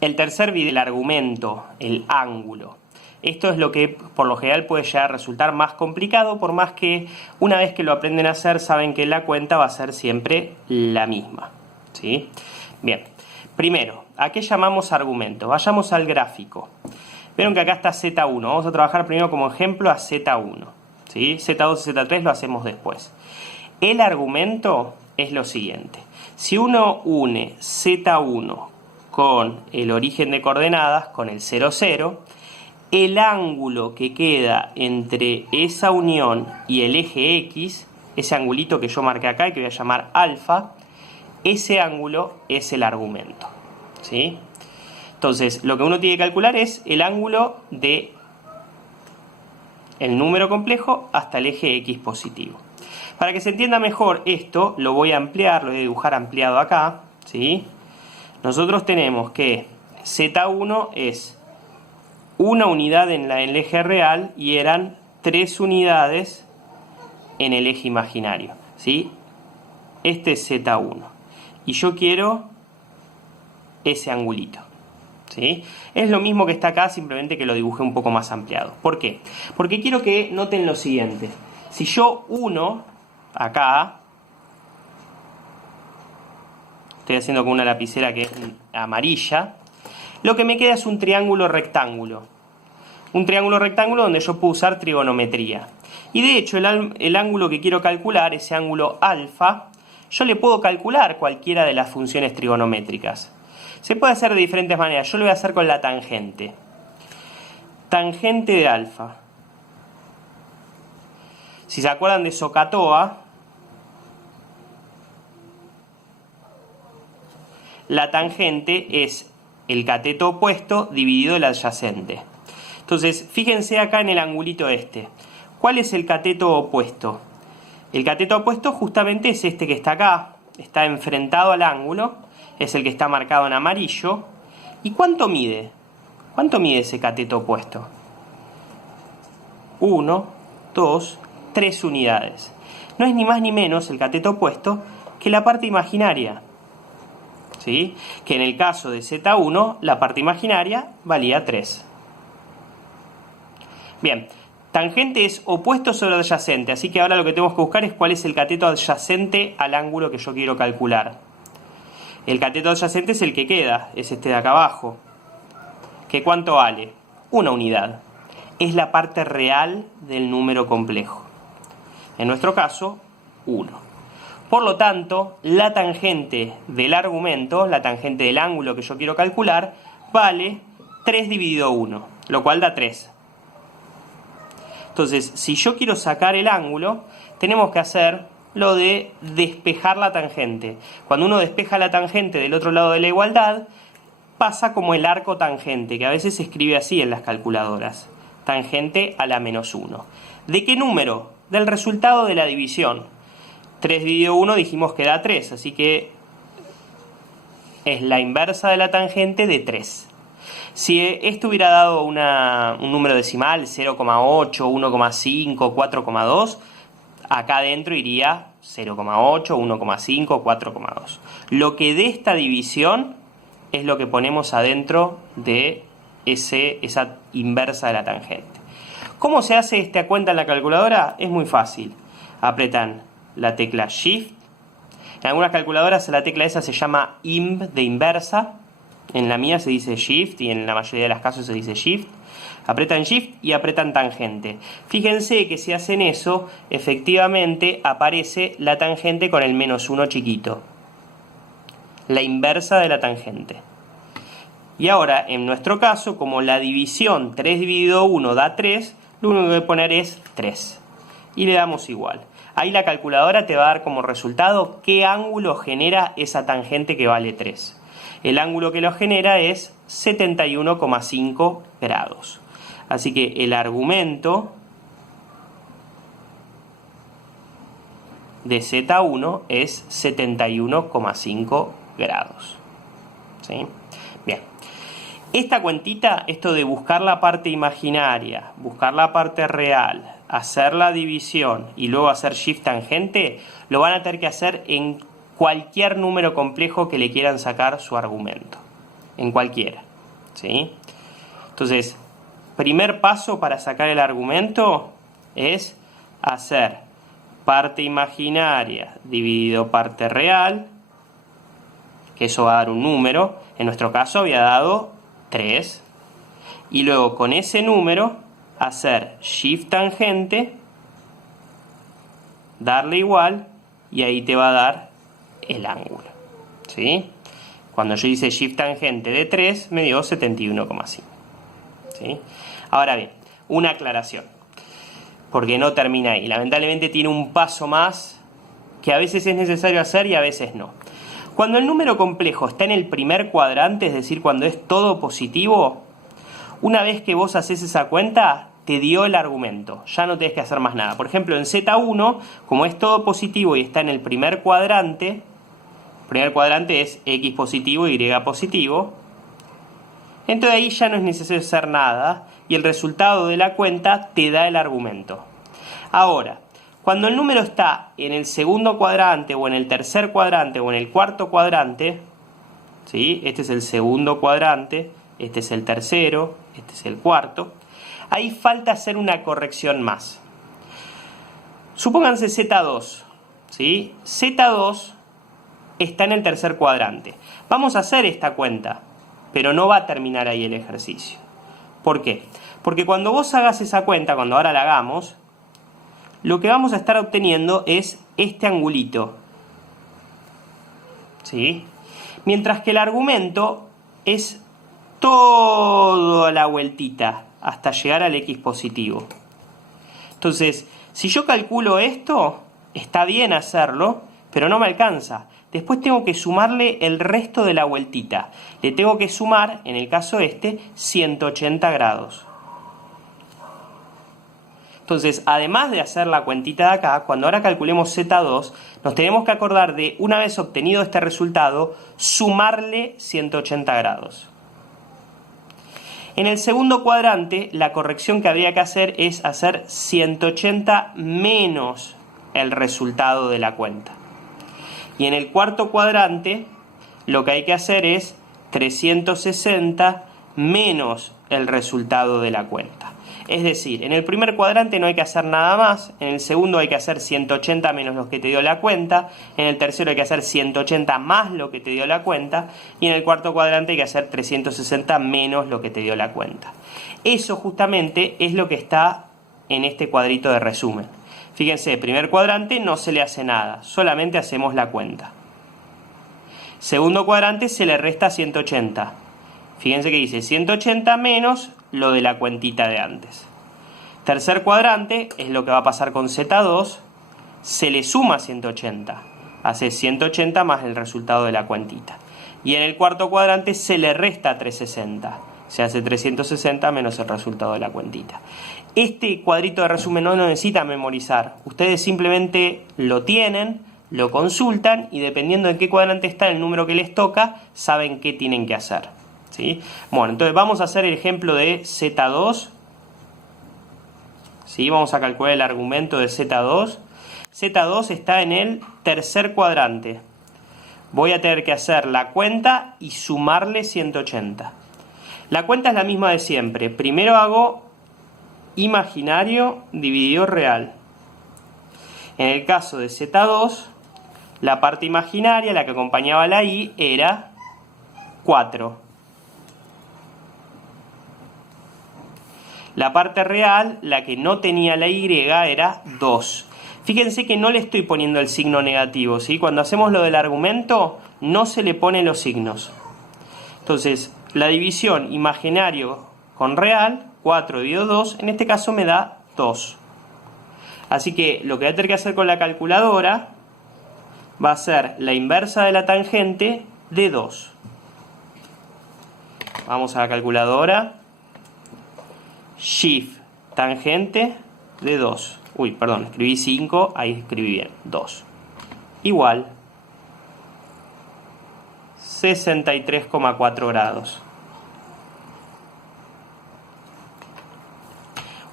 El tercer video, el argumento, el ángulo. Esto es lo que por lo general puede llegar a resultar más complicado, por más que una vez que lo aprenden a hacer saben que la cuenta va a ser siempre la misma, ¿sí? Bien, primero, ¿a qué llamamos argumento? Vayamos al gráfico. Vieron que acá está Z1, vamos a trabajar primero como ejemplo a Z1, ¿sí? Z2 y Z3 lo hacemos después. El argumento es lo siguiente: si uno une Z1 con el origen de coordenadas, con el 0, 0, el ángulo que queda entre esa unión y el eje X, ese angulito que yo marqué acá y que voy a llamar alfa, ese ángulo es el argumento, ¿sí? Entonces, lo que uno tiene que calcular es el ángulo de el número complejo hasta el eje X positivo. Para que se entienda mejor esto, lo voy a ampliar, lo voy a dibujar ampliado acá, ¿sí? Nosotros tenemos que Z1 es una unidad en el eje real y eran 3 unidades en el eje imaginario, ¿sí? Este es Z1 y yo quiero ese angulito, ¿sí? Es lo mismo que está acá, simplemente que lo dibujé un poco más ampliado. ¿Por qué? Porque quiero que noten lo siguiente: si yo uno acá, estoy haciendo con una lapicera que es amarilla, lo que me queda es un triángulo rectángulo. Un triángulo rectángulo donde yo puedo usar trigonometría. Y de hecho el ángulo que quiero calcular, ese ángulo alfa, yo le puedo calcular cualquiera de las funciones trigonométricas. Se puede hacer de diferentes maneras. Yo lo voy a hacer con la tangente. Tangente de alfa. Si se acuerdan de SOHCAHTOA, la tangente es el cateto opuesto dividido el adyacente. Entonces, fíjense acá en el angulito este. ¿Cuál es el cateto opuesto? El cateto opuesto justamente es este que está acá. Está enfrentado al ángulo. Es el que está marcado en amarillo. ¿Y cuánto mide? ¿Cuánto mide ese cateto opuesto? 1, 2, 3 unidades. No es ni más ni menos el cateto opuesto que la parte imaginaria, ¿sí? Que en el caso de Z1, la parte imaginaria valía 3. Bien, tangente es opuesto sobre adyacente, así que ahora lo que tenemos que buscar es cuál es el cateto adyacente al ángulo que yo quiero calcular. El cateto adyacente es el que queda, es este de acá abajo. ¿Que cuánto vale? 1 unidad. Es la parte real del número complejo. En nuestro caso, 1. Por lo tanto, la tangente del argumento, la tangente del ángulo que yo quiero calcular, vale 3 dividido 1, lo cual da 3. Entonces, si yo quiero sacar el ángulo, tenemos que hacer lo de despejar la tangente. Cuando uno despeja la tangente del otro lado de la igualdad, pasa como el arco tangente, que a veces se escribe así en las calculadoras. Tangente a la menos 1. ¿De qué número? Del resultado de la división. 3 dividido 1 dijimos que da 3, así que es la inversa de la tangente de 3. Si esto hubiera dado un número decimal, 0,8, 1,5, 4,2, acá adentro iría 0,8, 1,5, 4,2. Lo que dé esta división es lo que ponemos adentro de esa inversa de la tangente. ¿Cómo se hace esta cuenta en la calculadora? Es muy fácil. Apretan la tecla Shift. En algunas calculadoras la tecla esa se llama INV de inversa. En la mía se dice Shift y en la mayoría de los casos se dice Shift. Apretan Shift y apretan tangente. Fíjense que si hacen eso, efectivamente aparece la tangente con el menos 1 chiquito. La inversa de la tangente. Y ahora, en nuestro caso, como la división 3 dividido 1 da 3, lo único que hay que poner es 3. Y le damos igual. Ahí la calculadora te va a dar como resultado qué ángulo genera esa tangente que vale 3. El ángulo que lo genera es 71,5 grados. Así que el argumento de Z1 es 71,5 grados. ¿Sí? Bien. Esta cuentita, esto de buscar la parte imaginaria, buscar la parte real, hacer la división y luego hacer shift tangente, lo van a tener que hacer en cualquier número complejo que le quieran sacar su argumento. En cualquiera. ¿sí? Entonces, primer paso para sacar el argumento es hacer parte imaginaria dividido parte real, que eso va a dar un número. En nuestro caso había dado 3. Y luego con ese número hacer shift tangente, darle igual, y ahí te va a dar el ángulo, ¿sí? Cuando yo hice shift tangente de 3 me dio 71,5, ¿sí? Ahora bien, una aclaración, porque no termina ahí. Lamentablemente tiene un paso más que a veces es necesario hacer y a veces no. Cuando el número complejo está en el primer cuadrante, es decir, cuando es todo positivo, una vez que vos haces esa cuenta, te dio el argumento. Ya no tenés que hacer más nada. Por ejemplo, en Z1, como es todo positivo y está en el primer cuadrante es X positivo y Y positivo, entonces ahí ya no es necesario hacer nada y el resultado de la cuenta te da el argumento. Ahora, cuando el número está en el segundo cuadrante o en el tercer cuadrante o en el cuarto cuadrante, ¿sí? Este es el segundo cuadrante, este es el tercero, este es el cuarto, ahí falta hacer una corrección más. Supónganse Z2, ¿sí? Z2 está en el tercer cuadrante. Vamos a hacer esta cuenta, pero no va a terminar ahí el ejercicio. ¿Por qué? Porque cuando vos hagas esa cuenta, cuando ahora la hagamos, lo que vamos a estar obteniendo es este angulito, ¿sí? Mientras que el argumento es toda la vueltita hasta llegar al X positivo. Entonces, si yo calculo esto, está bien hacerlo, pero no me alcanza. Después tengo que sumarle el resto de la vueltita. Le tengo que sumar, en el caso 180 grados. Entonces, además de hacer la cuentita de acá, cuando ahora calculemos Z2, nos tenemos que acordar de, una vez obtenido este resultado, sumarle 180 grados. En el segundo cuadrante, la corrección que habría que hacer es hacer 180 menos el resultado de la cuenta. Y en el cuarto cuadrante, lo que hay que hacer es 360 menos el resultado de la cuenta. Es decir, en el primer cuadrante no hay que hacer nada más, en el segundo hay que hacer 180 menos lo que te dio la cuenta, en el tercero hay que hacer 180 más lo que te dio la cuenta, y en el cuarto cuadrante hay que hacer 360 menos lo que te dio la cuenta. Eso justamente es lo que está en este cuadrito de resumen. Fíjense, primer cuadrante no se le hace nada, solamente hacemos la cuenta. Segundo cuadrante se le resta 180. Fíjense que dice 180 menos lo de la cuentita de antes. Tercer cuadrante es lo que va a pasar con Z2. Se le suma 180. Hace 180 más el resultado de la cuentita. Y en el cuarto cuadrante se le resta 360. Se hace 360 menos el resultado de la cuentita. Este cuadrito de resumen no lo necesitan memorizar. Ustedes simplemente lo tienen, lo consultan y dependiendo de qué cuadrante está el número que les toca, saben qué tienen que hacer. ¿Sí? Bueno, entonces vamos a hacer el ejemplo de Z2. ¿Sí? Vamos a calcular el argumento de Z2. Z2 está en el tercer cuadrante. Voy a tener que hacer la cuenta y sumarle 180. La cuenta es la misma de siempre. Primero hago imaginario dividido real. En el caso de Z2, la parte imaginaria, la que acompañaba la I, era 4. La parte real, la que no tenía la Y, era 2. Fíjense que no le estoy poniendo el signo negativo, ¿sí? Cuando hacemos lo del argumento, no se le ponen los signos. Entonces, la división imaginario con real, 4 dividido 2, en este caso me da 2. Así que lo que voy a tener que hacer con la calculadora va a ser la inversa de la tangente de 2. Vamos a la calculadora. Shift tangente de 2. Uy, perdón, escribí 5, ahí escribí bien, 2. Igual 63,4 grados.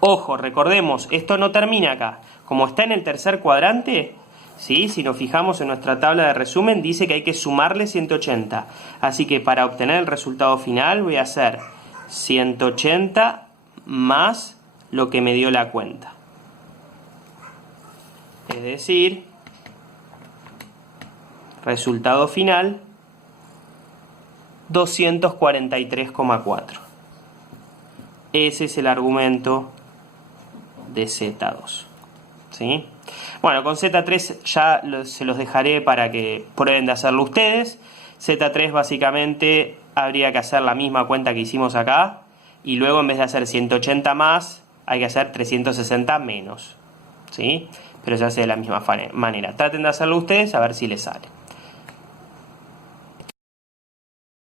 Ojo, recordemos, esto no termina acá. Como está en el tercer cuadrante, ¿Sí? Si nos fijamos en nuestra tabla de resumen, dice que hay que sumarle 180. Así que para obtener el resultado final voy a hacer 180 más lo que me dio la cuenta. Es decir, resultado final 243,4. Ese es el argumento de Z2. ¿Sí? Bueno, con Z3 ya se los dejaré para que prueben de hacerlo ustedes. Z3 básicamente habría que hacer la misma cuenta que hicimos acá y luego en vez de hacer 180 más hay que hacer 360 menos. ¿Sí? Pero se hace de la misma manera. Traten de hacerlo ustedes a ver si les sale.